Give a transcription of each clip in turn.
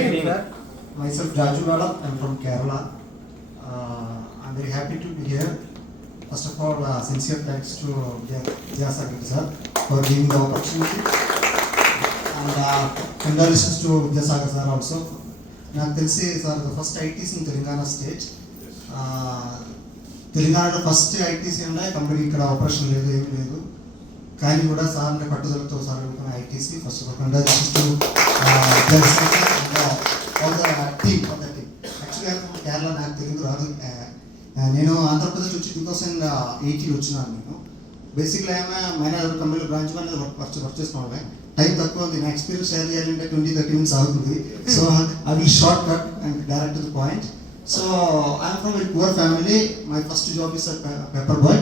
evening, sir. Myself Raju Gala. I'm from Kerala. I'm very happy to be here. First of all, sincere thanks to Vidyasagar sir for giving the opportunity, and congratulations to Vidyasagar sir also. నాకు తెలిసి sir first ITC in Telangana state. తెలంగాణలో first ITC ఉన్నాయి company. ఇక్కడ operation లేదు, ఏమీ లేదు, కానీ కూడా సార్ పట్టుదలతో sir ITC. First of all congratulations to all the team of the team. యాక్చువల్గా కేరళ, నాకు తెలుగు రాదు. నేను ఆంధ్రప్రదేశ్ వచ్చి 2018 వచ్చినాను. నేను బేసిక్గా ఏమైనా మేనేజర్ కంపెనీలో బ్రాంచ్ మేనేజర్ వర్క్ చేస్తున్నాను. టైం తక్కువ ఉంది, నా ఎక్స్పీరియన్స్ షేర్ చేయాలంటే 20-30 minutes అవుతుంది. So I will short cut and direct to the point. So I'm from very poor family. My first job is paper boy.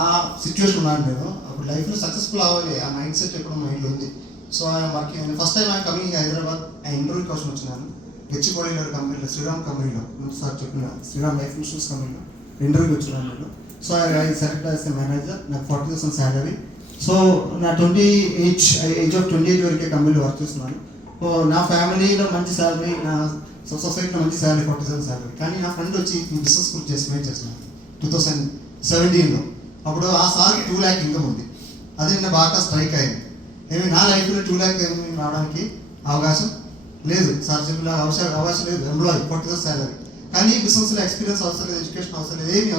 ఆ సిచ్యువేషన్ ఉన్నాను నేను. అప్పుడు లైఫ్లో సక్సెస్ఫుల్ అవ్వాలి, ఆ మైండ్ సెట్ ఎప్పుడు మైండ్లో ఉంది. So I'm working. First time I'm coming Hyderabad. Interview కోసం వచ్చినాను. హెచ్కోడీలో కంపెనీలో, శ్రీరామ్ కంపెనీలో, సార్ చెప్పిన శ్రీరామ్ లైఫ్ ఇన్సూరెన్స్ కంపెనీలో ఇంటర్వ్యూకి వచ్చినాను నేను. So I select as a manager. నాకు 40,000 శాలరీ. సో నా ఏజ్ ఆఫ్ 28 వరకే కంపెనీలో వర్క్ చేస్తున్నాను. సో నా ఫ్యామిలీలో మంచి శాలరీ, నా సొసైటీలో మంచి శాలరీ 40,000 శాలరీ. కానీ నా ఫ్రెండ్ వచ్చి ఈ బిజినెస్ గురించి ఎస్టిమేట్ చేస్తున్నాను 2017లో. అప్పుడు ఆ సార్కి 2 lakh ఇన్కమ్ ఉంది. అది నిన్న బాగా స్ట్రైక్ అయింది. ఏమి నా లైఫ్లో 2 lakh రావడానికి అవకాశం లేదు. సార్ చెప్పిన అవకాశం లేదు. Employee 40,000 salary. కానీ బిజినెస్లో ఎక్స్పీరియన్స్ అవసరం లేదు, ఎడ్యుకేషన్ అవసరం లేదు, ఏమీ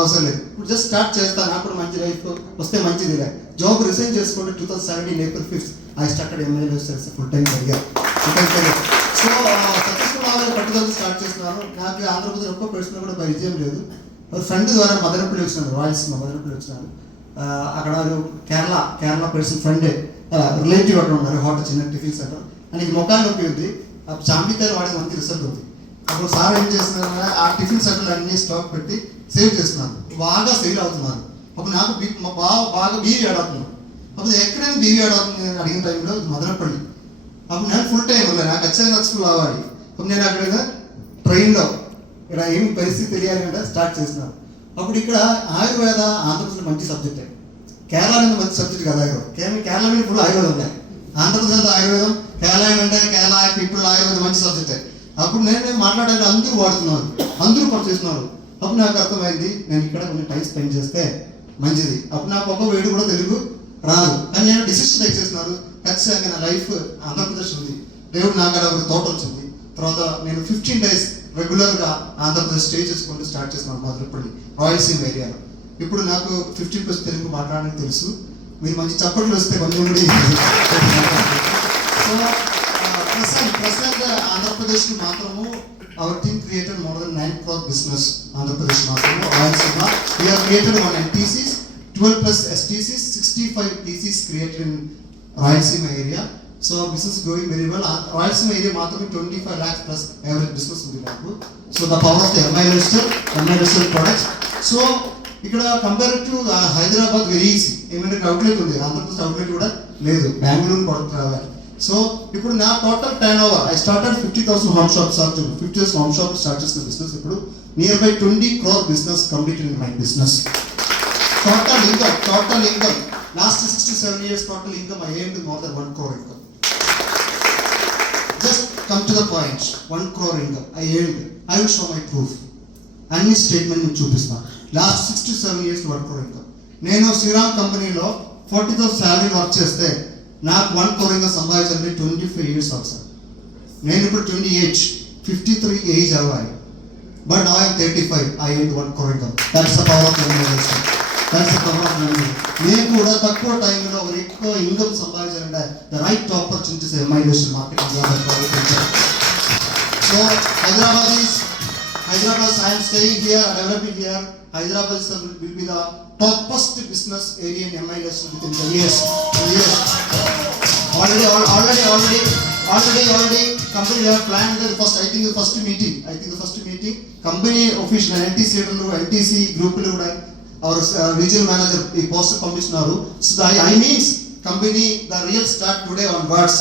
అవసరం లేదు, ఇప్పుడు జస్ట్ స్టార్ట్ చేస్తాను. నాకు కూడా మంచి లైఫ్ వస్తే మంచిది. జాబ్ రిజైన్ చేసుకుంటే 2017 April 5th I started MLA full time career. So successful అవ్వాలి పట్టుదల స్టార్ట్ చేస్తున్నాను. నాకు ఆంధ్రప్రదేశ్ ఒక్క పర్సన్ కూడా పరిచయం లేదు. ఫ్రెండ్ ద్వారా మదనపల్లి వచ్చినాను, రాయలసీమ మదనపల్లి వచ్చినాను. అక్కడ కేరళ పర్సన్ ఫ్రెండే, రిలేటివ్ అక్కడ ఉన్నారు. హోటల్ చిన్న టిఫిన్ సెంటర్. ఆయనకి మొక్కలు నొప్పి ఉంది. చాంపితారు వాడికి మంచి రిజల్ట్ ఉంది. అప్పుడు సార్ ఏం చేస్తున్నారు, ఆ టిఫిన్ సెంటర్ అన్ని స్టాక్ పెట్టి సేవ్ చేస్తున్నాను. బాగా సేల్ అవుతున్నాను. అప్పుడు నాకు బాగా బీవీ యాడ్ అవుతున్నాను. అప్పుడు ఎక్కడైనా బీవీ యాడ్ అవుతుంది నేను అడిగిన టైంలో మదనపల్లి. అప్పుడు నేను ఫుల్ టైం వెళ్ళాను. నాకు ఖచ్చితంగా సక్సెస్ఫుల్ అవ్వాలి. అప్పుడు నేను అక్కడ ట్రైన్లో ఇక్కడ ఏమి పరిస్థితి తెలియాలి అంటే స్టార్ట్ చేస్తున్నాను. అప్పుడు ఇక్కడ ఆయుర్వేద ఆంధ్రప్రదేశ్ మంచి సబ్జెక్టే. కేరళ అనేది మంచి సబ్జెక్ట్ కదా. కేరళ మీద ఫుల్ ఆయుర్వేదం ఉన్నాయి. ఆంధ్రప్రదేశ్ ఆయుర్వేదం, కేరళ అంటే కేరళ పీపుల్ ఆయుర్వేదం మంచి సబ్జెక్టే. అప్పుడు నేను మాట్లాడాలి, అందరూ వాడుతున్నారు, అందరూ పనిచేస్తున్నారు. అప్పుడు నాకు అర్థమైంది నేను ఇక్కడ కొంచెం టైం స్పెండ్ చేస్తే మంచిది. అప్పుడు నాకు ఒక్క వేడు కూడా తెలుగు రాదు, కానీ నేను డిసిషన్ టేక్ చేస్తున్నాను. ఖచ్చితంగా నా లైఫ్ ఆంధ్రప్రదేశ్ ఉంది. దేవుడు నాకు అలా ఒక తోట వచ్చింది. తర్వాత నేను 15 days రెగ్యులర్గా ఆంధ్రప్రదేశ్ స్టే చేసుకుంటూ స్టార్ట్ చేస్తున్నాను మదనపల్లి రాయలసీమ ఏరియాలో. ఇప్పుడు నాకు 50% తెలుగు మాట్లాడడానికి తెలుసు. మీరు మంచి చప్పట్లు వస్తే కొంచెం కూడా. సో ప్రజెంట్ ఆంధ్రప్రదేశ్కి మాత్రము our team created more than 9 crore business. Andhra Pradesh మాత్రము Rayalaseema. We have created 1 NTCs, 12+ STCs, 65 TCs created in Rayalaseema area. So business growing very well. Rayalaseema area మాత్రమే 25 lakhs plus average business ఉంది నాకు. So the power of the MI Lifestyle products. So ఇక్కడ compare to Hyderabad very easy. ఏమంటే outlet ఉంది, Andhra Pradesh outlet కూడా లేదు. Bengaluru product రావాలి. So ఇప్పుడు నా total turn over I started 50,000 home shops. 50,000 home shop start చేసిన బిజినెస్ ఇప్పుడు near by 20 crore business completed in my business. Total income last 67 years total income I aimed more than 1 crore income. Just come to the point. 1 crore income I aimed. I will show my proof. అన్ని statement నేను చూపిస్తాను. Last 67 years 1 crore income. నేను శ్రీరామ్ కంపెనీలో 40,000 salary work చేస్తే నాకు 1 crore income సంపాదించాలంటే 25 years అవసరం. నేను ఇప్పుడు 28, 53 ఏజ్ అవ్వాలి. But now I'm 35. I aim 1 crore income. That's the power of money. నేను కూడా తక్కువ టైంలో ఒక ఎక్కువ ఇన్కమ్ సంపాదించాలంటే the right opportunities emulation marketing. So Hyderabad, I am staying here, developing here. Hyderabad will be the topest business area in MIS within the years. Already, company we have planned the first. I think the first meeting. Company official NTC group our regional manager post commissioner. So I means company the real start today onwards.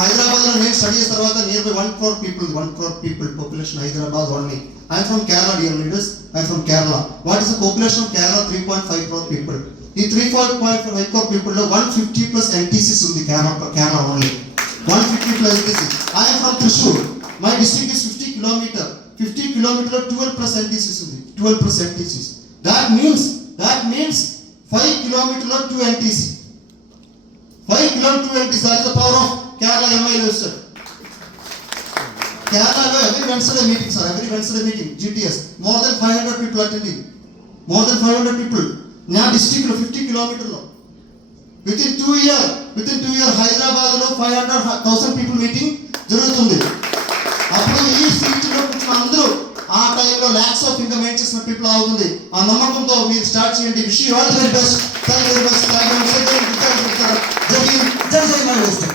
హైదరాబాద్లో నేను study చేసిన తర్వాత near by 1 crore people population Hyderabad only. I am from Kerala, dear leaders. I am from Kerala. What is the population of Kerala? 3.5 crore people. ఈ 3.5 crore people లో 150+ NTCs ఉంది Kerala only. 150+ NTC. I am from Thrissur. My district is 50 kilometer. 50 kilometer లో 12+ NTCs ఉంది. 12+ NTCs. That means 5 kilometer లో 2 NTC. 5 kilometer 2 NTC. That is the power of Kerala MIL, sir. Kerala every Wednesday meeting, sir. Every Wednesday meeting. GTS. More than 500 people attending. More than 500 people. నా district లో 50 కిలోమీటర్లో within 2 year Hyderabad లో 500,000 people meeting జరుగుతుంది. అప్పుడు ఈ seat లో కూర్చున్న అందరూ ఆ టైంలో లాక్స్ ఆఫ్ ఇన్కమ్ ఏం చేసిన పీపుల్ అవుతుంది. ఆ నమ్మకంతో మీరు స్టార్ట్ చేయండి. Wish you all the very best. Thank you very much. జై హింద్. జై జై.